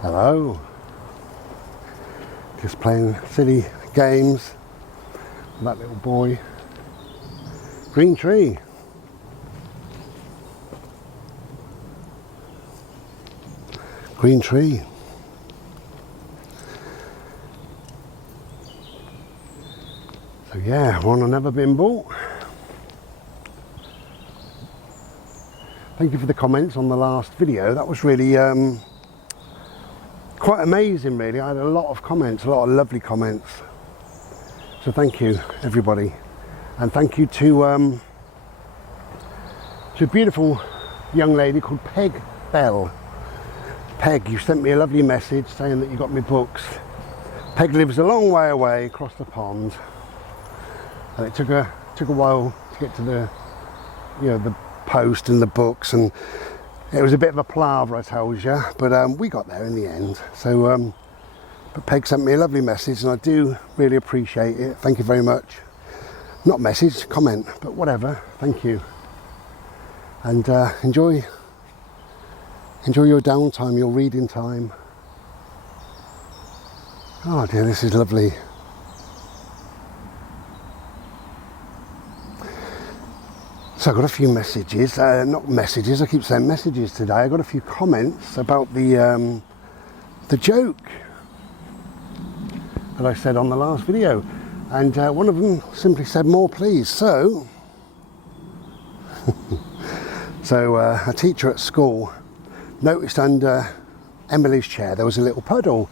Hello. Just playing silly games with that little boy. Green tree. Green tree. So yeah, one I've never been bought. Thank you for the comments on the last video. That was really quite amazing really. I had a lot of comments, a lot of lovely comments. So thank you everybody. And thank you to a beautiful young lady called Peg Bell. Peg, you sent me a lovely message saying that you got me books. Peg lives a long way away across the pond. And it took a while to get to the, the post and the books, and it was a bit of a palaver, I told you, but we got there in the end. So but Peg sent me a lovely message and I do really appreciate it. Thank you very much. Not message, comment, but whatever. Thank you. And enjoy your downtime, your reading time. Oh dear, this is lovely. So I got a few messages, not messages, I keep saying messages today. I got a few comments about the joke that I said on the last video. And one of them simply said, more please. So, a teacher at school noticed under Emily's chair there was a little puddle.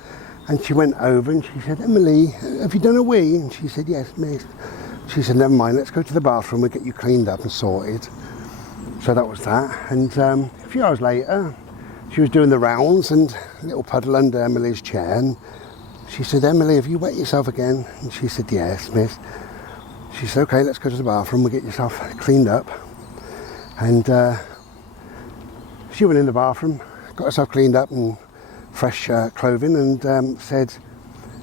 And she went over and she said, Emily, have you done a wee? And she said, yes, miss. She said, never mind, let's go to the bathroom, we'll get you cleaned up and sorted. So that was that. And a few hours later, she was doing the rounds and a little puddle under Emily's chair. And she said, Emily, have you wet yourself again? And she said, yes, miss. She said, okay, let's go to the bathroom, we'll get yourself cleaned up. And she went in the bathroom, got herself cleaned up and fresh clothing, and said,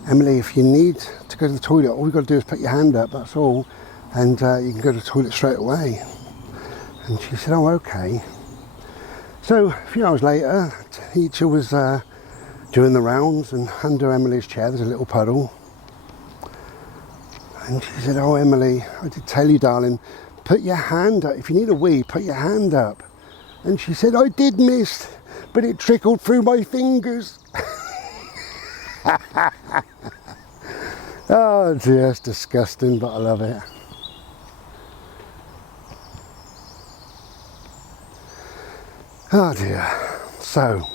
Emily, if you need to go to the toilet, all you've got to do is put your hand up, that's all, and you can go to the toilet straight away. And she said, oh, okay. So a few hours later, the teacher was doing the rounds, and under Emily's chair there's a little puddle. And she said, oh, Emily, I did tell you, darling, put your hand up. If you need a wee, put your hand up. And she said, I did, miss, but it trickled through my fingers. Oh dear, it's disgusting, but I love it. Oh dear. So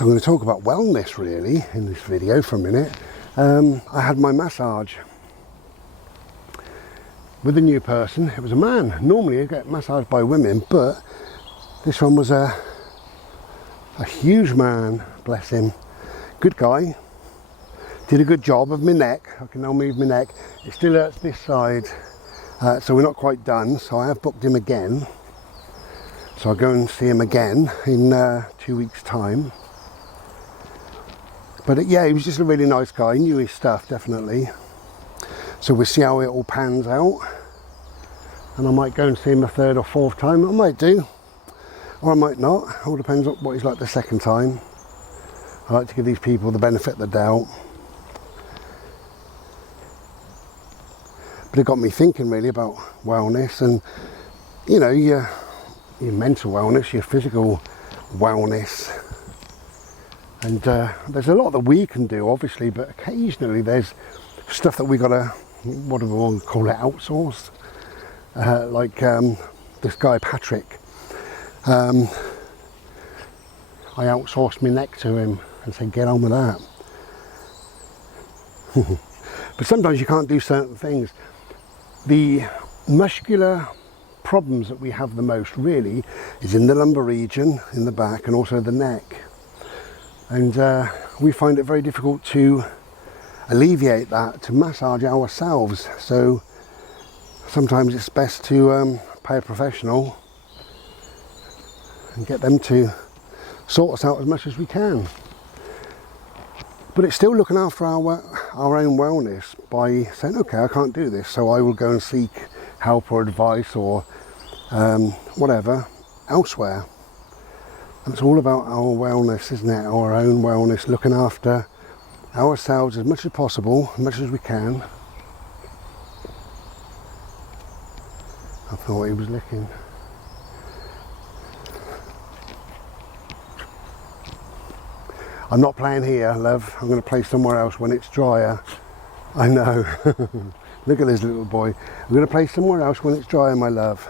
I'm going to talk about wellness really in this video for a minute. I had my massage with a new person. It was a man. Normally I get massaged by women, but this one was a huge man, bless him. Good guy. Did a good job of my neck. I can now move my neck. It still hurts this side, so we're not quite done. So I have booked him again. So I'll go and see him again in 2 weeks' time. But yeah, he was just a really nice guy. He knew his stuff, definitely. So we'll see how it all pans out. And I might go and see him a third or fourth time. I might do. Or I might not. It all depends on what he's like the second time. I like to give these people the benefit of the doubt. But it got me thinking really about wellness and, your mental wellness, your physical wellness. And there's a lot that we can do, obviously, but occasionally there's stuff that we got to, what do we want to call it, outsource. Like this guy Patrick. I outsourced my neck to him and said, get on with that. But sometimes you can't do certain things. The muscular problems that we have the most really is in the lumbar region, in the back, and also the neck. And we find it very difficult to alleviate that, to massage ourselves. So sometimes it's best to pay a professional and get them to sort us out as much as we can. But it's still looking after our our own wellness by saying, okay, I can't do this, so I will go and seek help or advice or whatever elsewhere. And it's all about our wellness, isn't it? Our own wellness, looking after ourselves as much as possible, as much as we can. I thought he was licking. I'm not playing here, love. I'm going to play somewhere else when it's drier. I know. Look at this little boy. I'm going to play somewhere else when it's drier, my love.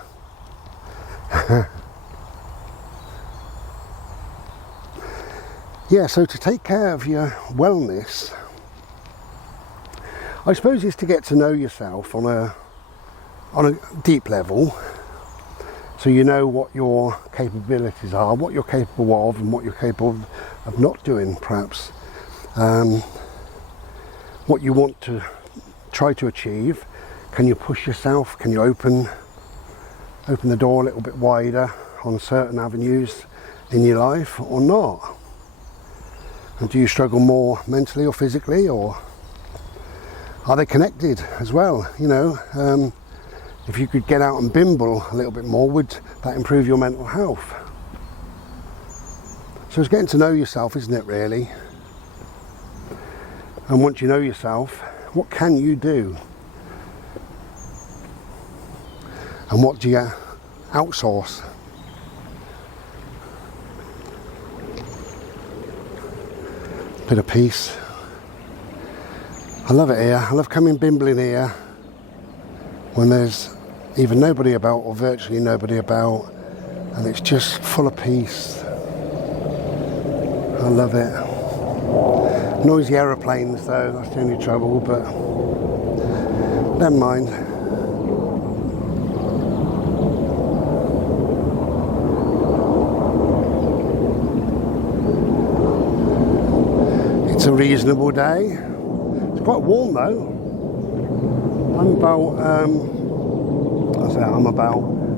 Yeah, so to take care of your wellness, I suppose it's to get to know yourself on a deep level, so you know what your capabilities are, what you're capable of and what you're capable of not doing, perhaps. What you want to try to achieve. Can you push yourself? Can you open the door a little bit wider on certain avenues in your life or not? And do you struggle more mentally or physically, or are they connected as well? You know, if you could get out and bimble a little bit more, would that improve your mental health? So it's getting to know yourself, isn't it, really? And once you know yourself, what can you do? And what do you outsource? Bit of peace. I love it here. I love coming bimbling here when there's either nobody about or virtually nobody about, and it's just full of peace. I love it. Noisy aeroplanes though, that's the only trouble, but never mind. It's a reasonable day. It's quite warm though.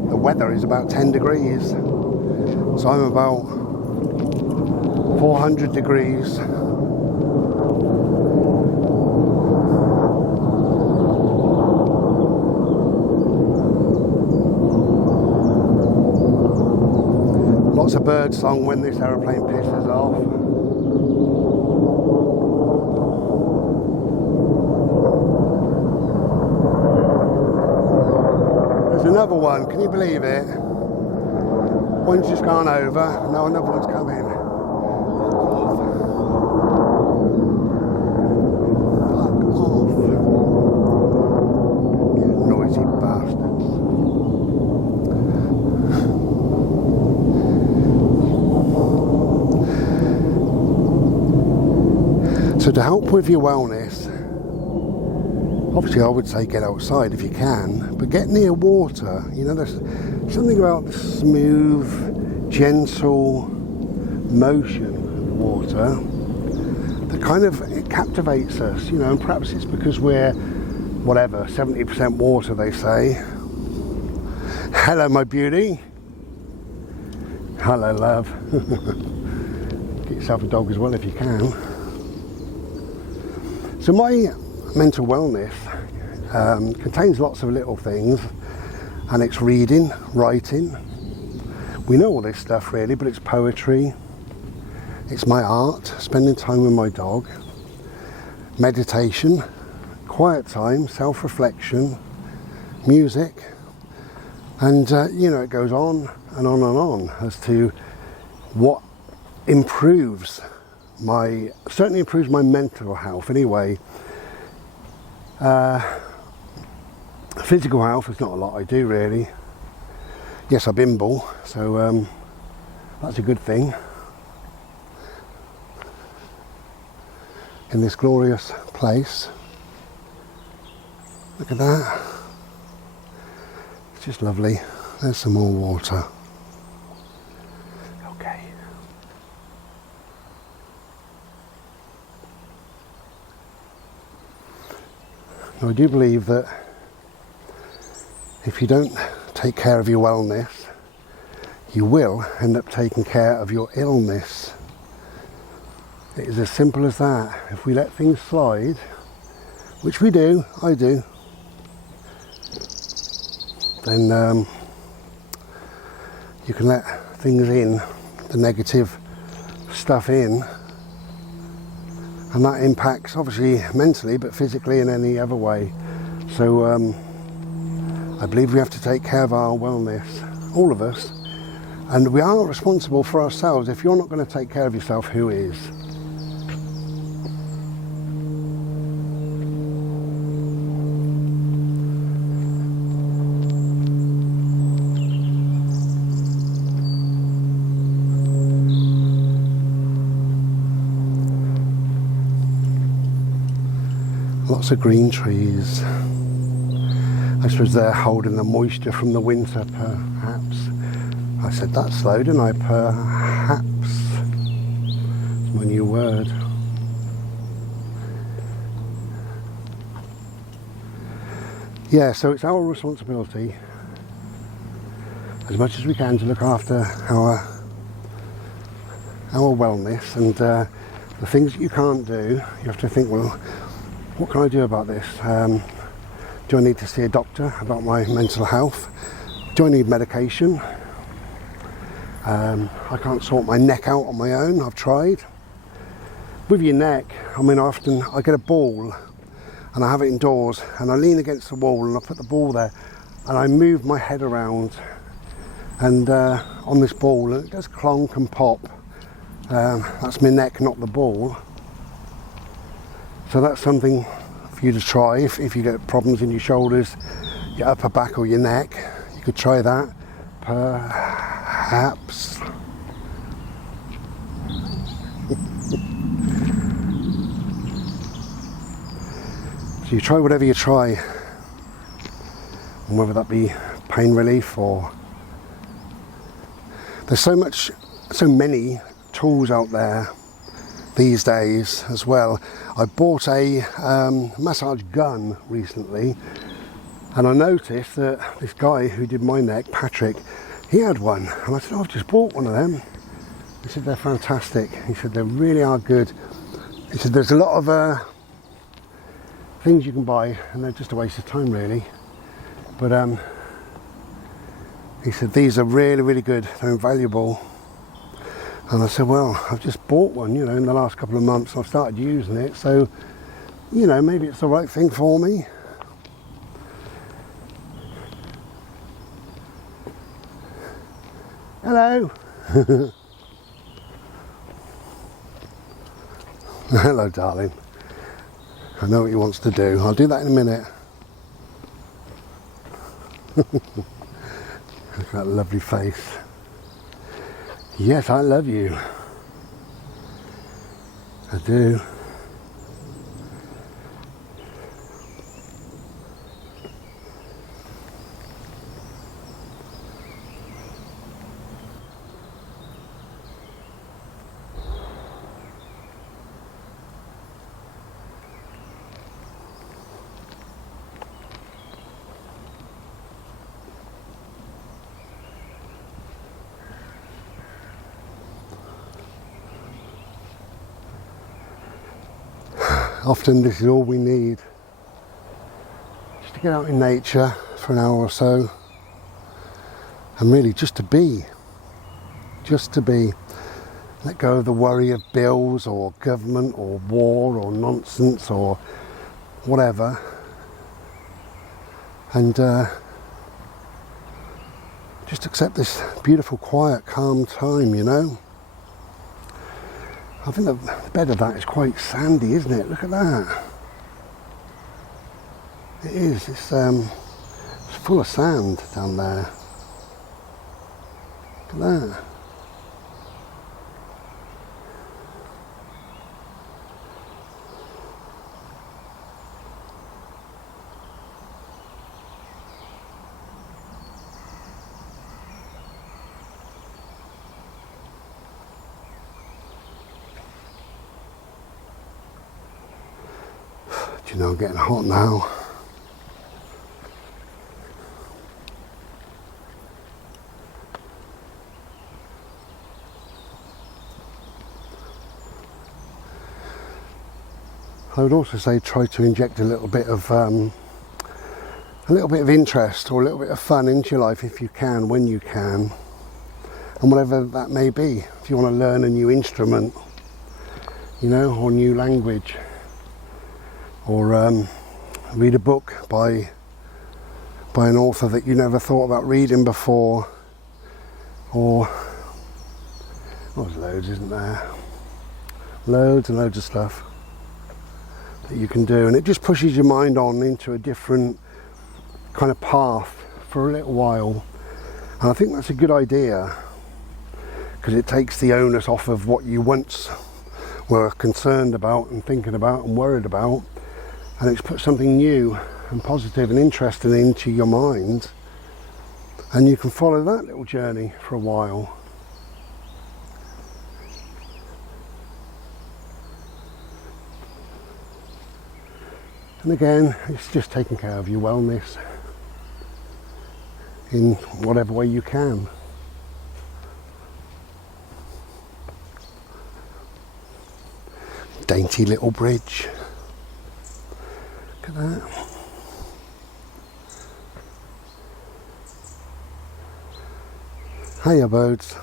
The weather is about 10 degrees. So I'm about 400 degrees. Lots of bird song when this aeroplane pisses off. Another one, can you believe it? One's just gone over, now another one's coming. Fuck off. You noisy bastards. So to help with your wellness, obviously I would say get outside if you can, but get near water. You know, there's something about the smooth, gentle motion of water that kind of, it captivates us, you know, and perhaps it's because we're, whatever, 70% water, they say. Hello, my beauty. Hello, love. Get yourself a dog as well if you can. So my mental wellness contains lots of little things, and it's reading, writing. We know all this stuff really, but it's poetry, it's my art, spending time with my dog, meditation, quiet time, self-reflection, music, and you know, it goes on and on and on as to what certainly improves my mental health anyway. Physical health is not a lot I do really. Yes, I bimble, so that's a good thing in this glorious place. Look at that, it's just lovely. There's some more water. Okay. Now, I do believe that if you don't take care of your wellness, you will end up taking care of your illness. It is as simple as that. If we let things slide, which we do, I do, then you can let things in, the negative stuff in, and that impacts obviously mentally, but physically in any other way. So I believe we have to take care of our wellness, all of us, and we are responsible for ourselves. If you're not going to take care of yourself, who is? Lots of green trees. I suppose they're holding the moisture from the winter, perhaps. I said that slow, didn't I? Perhaps. It's my new word. Yeah, so it's our responsibility, as much as we can, to look after our wellness, and the things that you can't do, you have to think, well, what can I do about this? Do I need to see a doctor about my mental health? Do I need medication? I can't sort my neck out on my own. I've tried. With your neck, I mean, I get a ball and I have it indoors, and I lean against the wall and I put the ball there and I move my head around and on this ball, and it does clonk and pop. That's my neck, not the ball. So that's something for you to try if you get problems in your shoulders, your upper back or your neck. You could try that, perhaps. So you try whatever you try, and whether that be pain relief or... There's so many tools out there these days as well. I bought a massage gun recently, and I noticed that this guy who did my neck, Patrick, he had one, and I said, I've just bought one of them. He said they're fantastic. He said they really are good. He said there's a lot of things you can buy and they're just a waste of time really, but he said these are really, really good, they're invaluable. And I said, well, I've just bought one, you know, in the last couple of months. I've started using it, so, you know, maybe it's the right thing for me. Hello. Hello, darling. I know what he wants to do. I'll do that in a minute. Look at that lovely face. Yes, I love you. I do. Often this is all we need, just to get out in nature for an hour or so, and really just to be, let go of the worry of bills or government or war or nonsense or whatever, and just accept this beautiful, quiet, calm time, you know. I think the bed of that is quite sandy, isn't it? Look at that. It is. It's full of sand down there. Look at that. You know, getting hot now. I would also say try to inject a little bit of interest or a little bit of fun into your life if you can, when you can, and whatever that may be. If you want to learn a new instrument, you know, or new language, or read a book by an author that you never thought about reading before, or there's loads, isn't there? Loads and loads of stuff that you can do, and it just pushes your mind on into a different kind of path for a little while. And I think that's a good idea, because it takes the onus off of what you once were concerned about and thinking about and worried about, and it's put something new and positive and interesting into your mind, and you can follow that little journey for a while. And again, it's just taking care of your wellness in whatever way you can. Dainty little bridge. Look at that. Hiya, birds.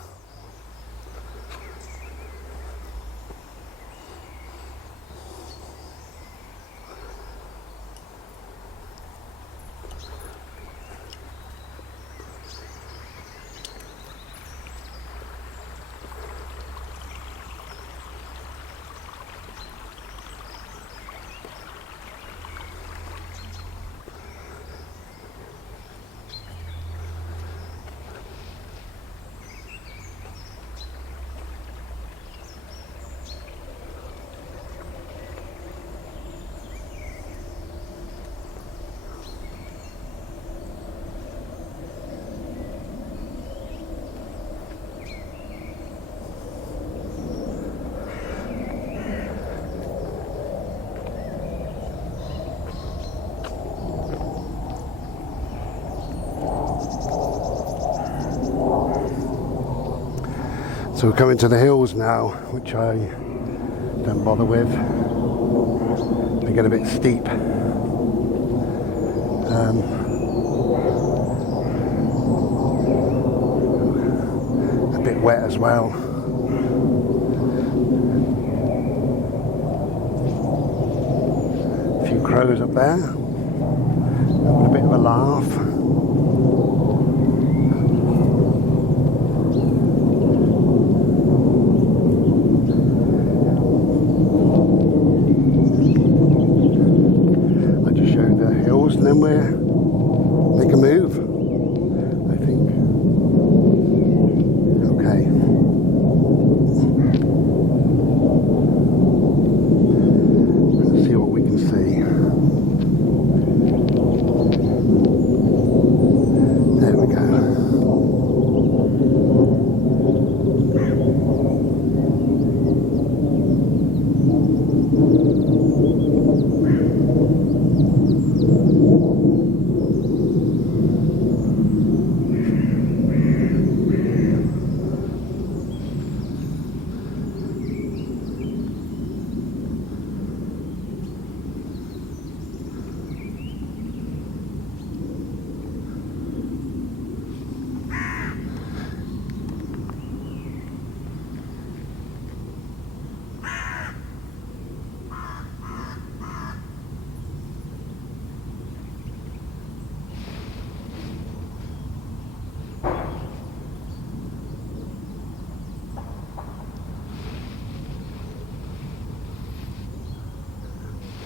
So we're coming to the hills now, which I don't bother with. They get a bit steep. A bit wet as well. A few crows up there. Having a bit of a laugh. And then we'll make a move, I think. Okay. Let's see what we can see. There we go.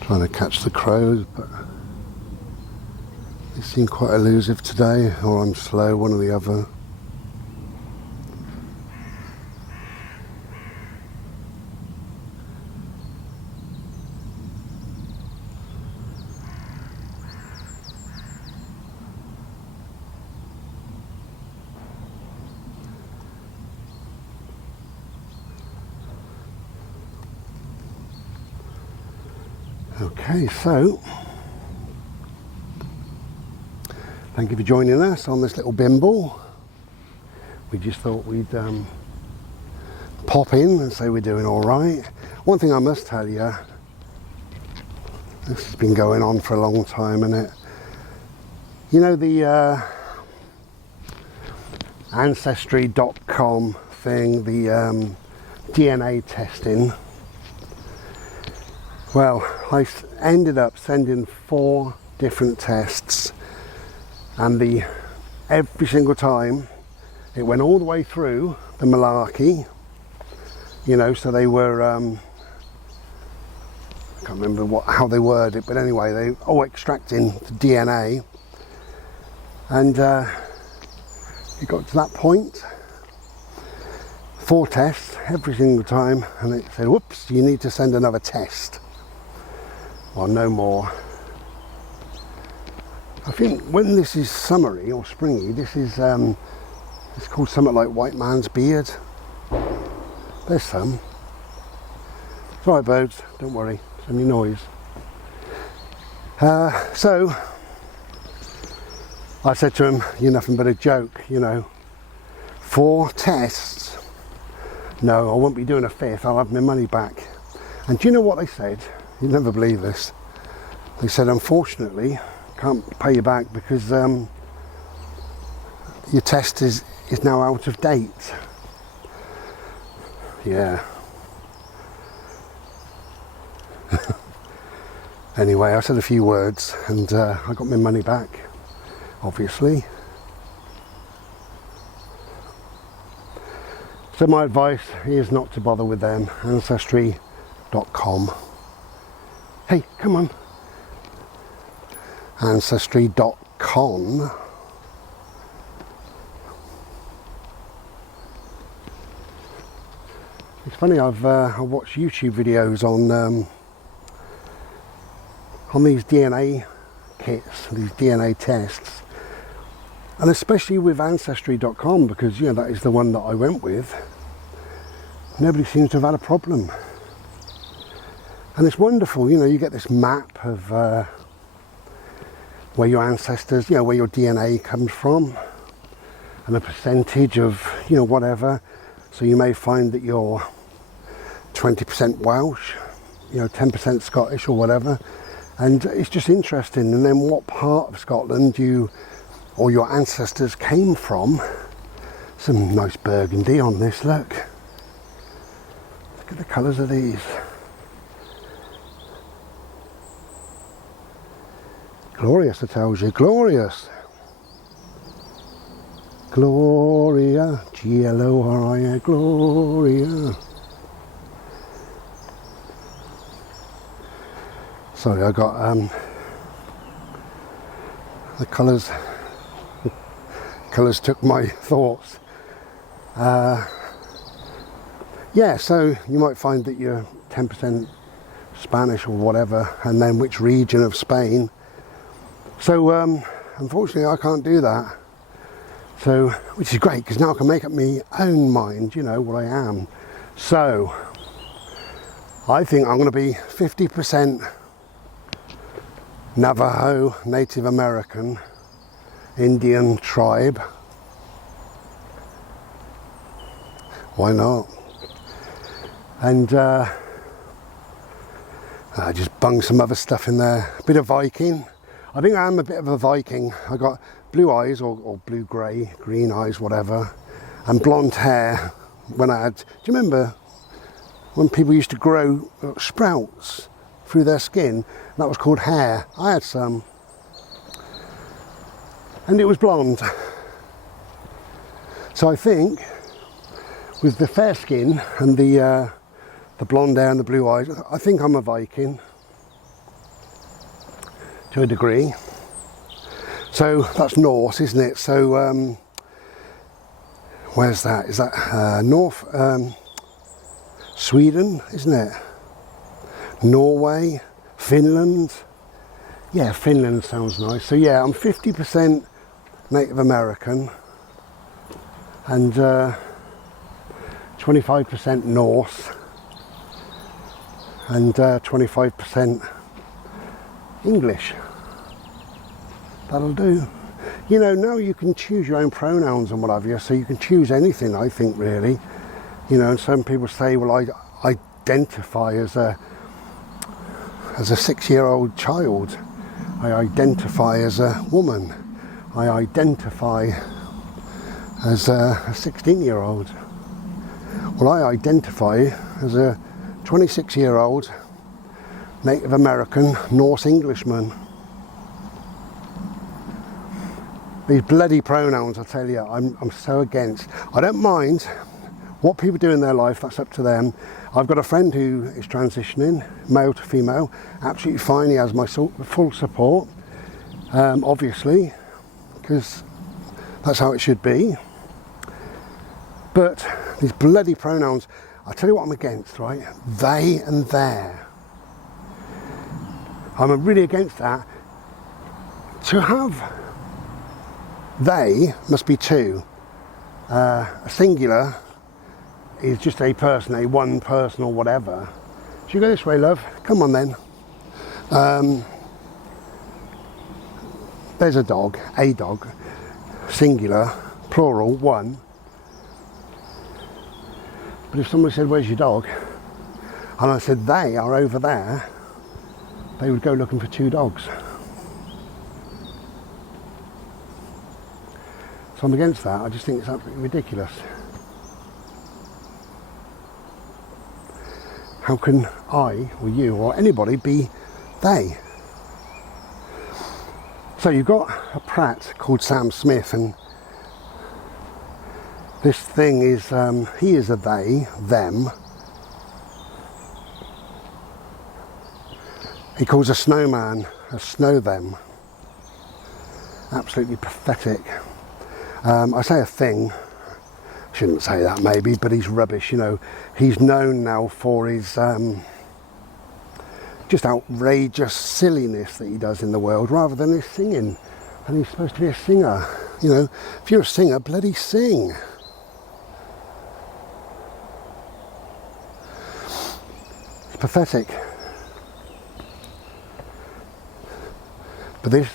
Trying to catch the crows, but they seem quite elusive today, or I'm slow, one or the other. Okay, so thank you for joining us on this little bimble. We just thought we'd pop in and say we're doing all right. One thing I must tell you, This has been going on for a long time, isn't it? You know, the Ancestry.com thing, the DNA testing. Well, I ended up sending 4 different tests, and every single time it went all the way through the malarkey, you know, so they were, I can't remember how they worded it, but anyway, they all extracting the DNA, and it got to that point, 4 tests every single time, and it said, whoops, you need to send another test. Well, no more. I think when this is summery or springy, this is it's called something like white man's beard. There's some. It's alright, birds, don't worry, it's only noise. So I said to him, you're nothing but a joke, you know. 4 tests? No, I won't be doing a 5th, I'll have my money back. And do you know what they said? You'd never believe this. They said, unfortunately, can't pay you back because your test is now out of date. Yeah. Anyway, I said a few words and I got my money back, obviously. So my advice is not to bother with them, Ancestry.com. Hey, come on. Ancestry.com. It's funny, I've watched YouTube videos on these DNA kits, these DNA tests, and especially with Ancestry.com, because you know that is the one that I went with. Nobody seems to have had a problem. And it's wonderful, you know, you get this map of where your ancestors, you know, where your DNA comes from, and a percentage of, you know, whatever. So you may find that you're 20% Welsh, you know, 10% Scottish or whatever, and it's just interesting. And then what part of Scotland you or your ancestors came from. Some nice burgundy on this, look. Look at the colours of these. Glorious, it tells you, glorious. Gloria, G-L-O-R-I-A, Gloria. Sorry, I got the colours took my thoughts. Yeah, so you might find that you're 10% Spanish or whatever, and then which region of Spain. So unfortunately I can't do that. So, which is great, because now I can make up my own mind, you know, what I am. So, I think I'm going to be 50% Navajo, Native American, Indian tribe. Why not? And I just bung some other stuff in there. A bit of Viking. I think I am a bit of a Viking. I got blue eyes or blue grey, green eyes, whatever, and blonde hair. When I had, do you remember when people used to grow sprouts through their skin? That was called hair. I had some, and it was blonde. So I think with the fair skin and the blonde hair and the blue eyes, I think I'm a Viking to a degree. So that's Norse, isn't it? So where's that? Is that North Sweden, isn't it? Norway, Finland. Yeah, Finland sounds nice. So yeah, I'm 50% Native American and 25% Norse and 25% English. That'll do. You know, now you can choose your own pronouns and what have you, so you can choose anything, I think, really. You know, and some people say, well, I identify as a as a 6-year-old child. I identify as a woman. I identify as a 16-year-old. Well, I identify as a 26-year-old Native American Norse Englishman. These bloody pronouns, I tell you, I'm so against. I don't mind what people do in their life, that's up to them. I've got a friend who is transitioning, male to female, absolutely fine, he has my full support, obviously, because that's how it should be. But these bloody pronouns, I'll tell you what I'm against, right? They and their. I'm really against that. To have they must be two. A singular is just a person, a one person or whatever. Should you go this way, love? Come on then. There's a dog, singular, plural, one. But if somebody said, where's your dog? And I said, they are over there, they would go looking for two dogs. So I'm against that. I just think it's absolutely ridiculous. How can I, or you, or anybody be they? So you've got a Pratt called Sam Smith, and this thing is, he is a they, them. He calls a snowman a snow them. Absolutely pathetic. I say a thing, shouldn't say that maybe, but he's rubbish, you know. He's known now for his just outrageous silliness that he does in the world, rather than his singing. And he's supposed to be a singer, you know. If you're a singer, bloody sing. It's pathetic. But this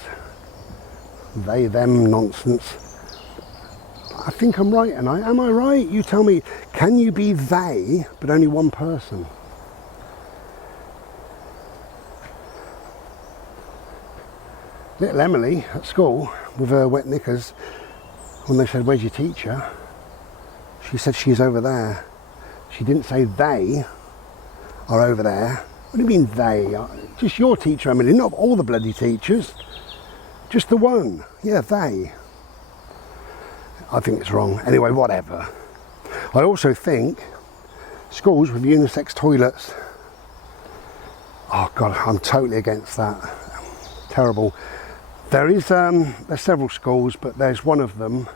they, them nonsense, I think I'm right, and am I right? You tell me, can you be they, but only one person? Little Emily at school, with her wet knickers, when they said, where's your teacher? She said she's over there. She didn't say they are over there. What do you mean they? Just your teacher, Emily, not all the bloody teachers. Just the one. Yeah, they. I think it's wrong. Anyway, whatever. I also think schools with unisex toilets. Oh God, I'm totally against that. Terrible. There's several schools, but there's one of them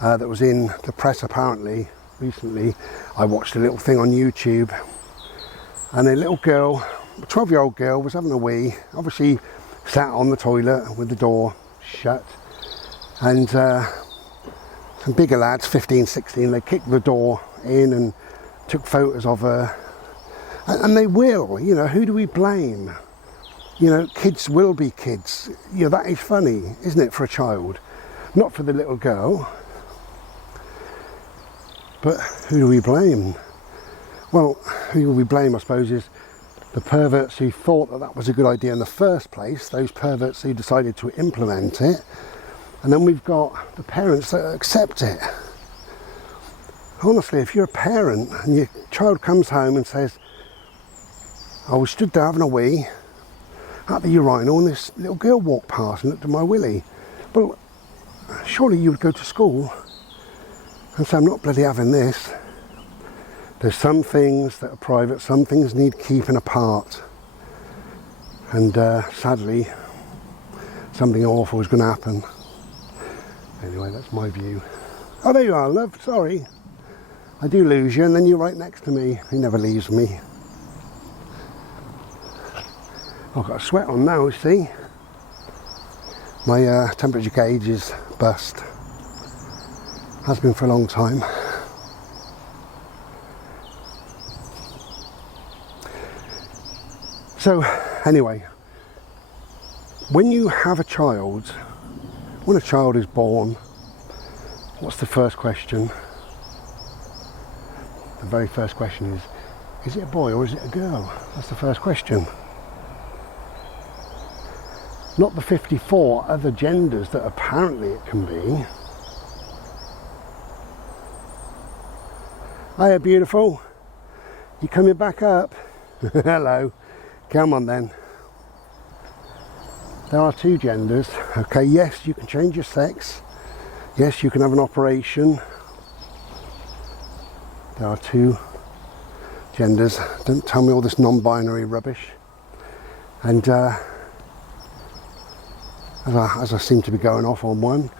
that was in the press apparently recently. I watched a little thing on YouTube, and a little girl, a 12-year-old girl, was having a wee. Obviously, sat on the toilet with the door shut, and some bigger lads, 15, 16, they kicked the door in and took photos of her. And they will, you know, who do we blame? You know, kids will be kids. You know, that is funny, isn't it, for a child? Not for the little girl. But who do we blame? Well, who we blame, I suppose, is the perverts who thought that that was a good idea in the first place, those perverts who decided to implement it. And then we've got the parents that accept it. Honestly, if you're a parent and your child comes home and says, I was stood there having a wee at the urinal and this little girl walked past and looked at my willy. Well, surely you would go to school and say, I'm not bloody having this. There's some things that are private, some things need keeping apart. And sadly, something awful is going to happen. Anyway, that's my view. Oh, there you are, love. Sorry. I do lose you, and then you're right next to me. He never leaves me. I've got a sweat on now, see? My temperature gauge is bust. Has been for a long time. So, anyway, when you have a child, when a child is born, what's the first question? The very first question is it a boy or is it a girl? That's the first question. not the 54 other genders that apparently it can be. Hiya, beautiful. You coming back up? Hello. Come on then. There are 2 genders. Okay, yes, you can change your sex. Yes, you can have an operation. There are 2 genders. Don't tell me all this non-binary rubbish. And as I seem to be going off on one,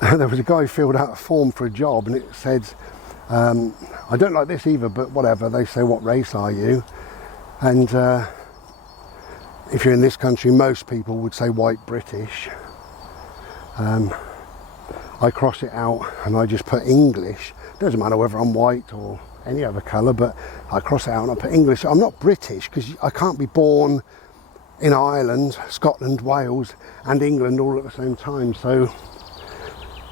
there was a guy who filled out a form for a job, and it said, I don't like this either, but whatever. They say, what race are you? And if you're in this country, most people would say white British. I cross it out and I just put English. Doesn't matter whether I'm white or any other colour, but I cross it out and I put English. I'm not British because I can't be born in Ireland, Scotland, Wales and England all at the same time. So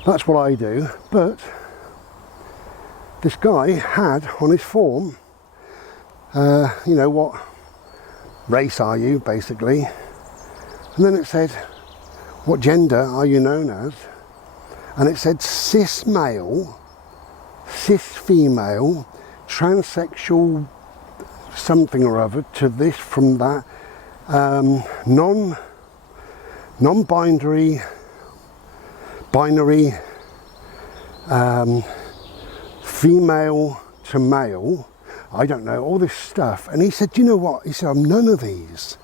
that's what I do. But this guy had on his form, you know, what race are you, basically. And then it said, what gender are you known as? And it said cis male, cis female, transsexual something or other, to this, from that, non-binary, binary, female to male, I don't know, all this stuff. And he said, do you know what? He said, I'm none of these.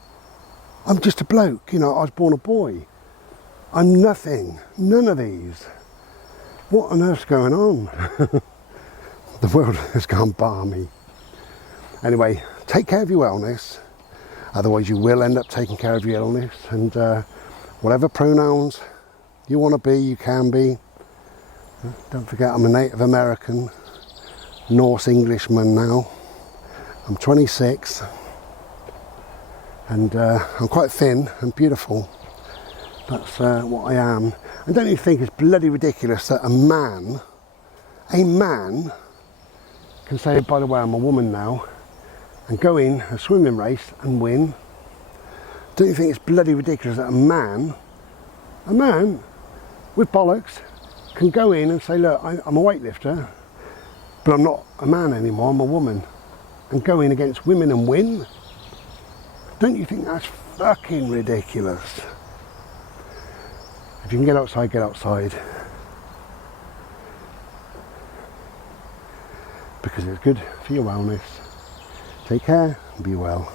I'm just a bloke, you know, I was born a boy. I'm nothing, none of these. What on earth's going on? The world has gone balmy. Anyway, take care of your wellness. Otherwise you will end up taking care of your illness. And whatever pronouns you want to be, you can be. Don't forget, I'm a Native American, Norse Englishman now. I'm 26 and I'm quite thin and beautiful. That's what I am. And don't you think it's bloody ridiculous that a man can say, by the way, I'm a woman now, and go in a swimming race and win? Don't you think it's bloody ridiculous that a man with bollocks can go in and say, look, I'm a weightlifter, but I'm not a man anymore, I'm a woman, and go in against women and win? Don't you think that's fucking ridiculous? If you can get outside, get outside. Because it's good for your wellness. Take care and be well.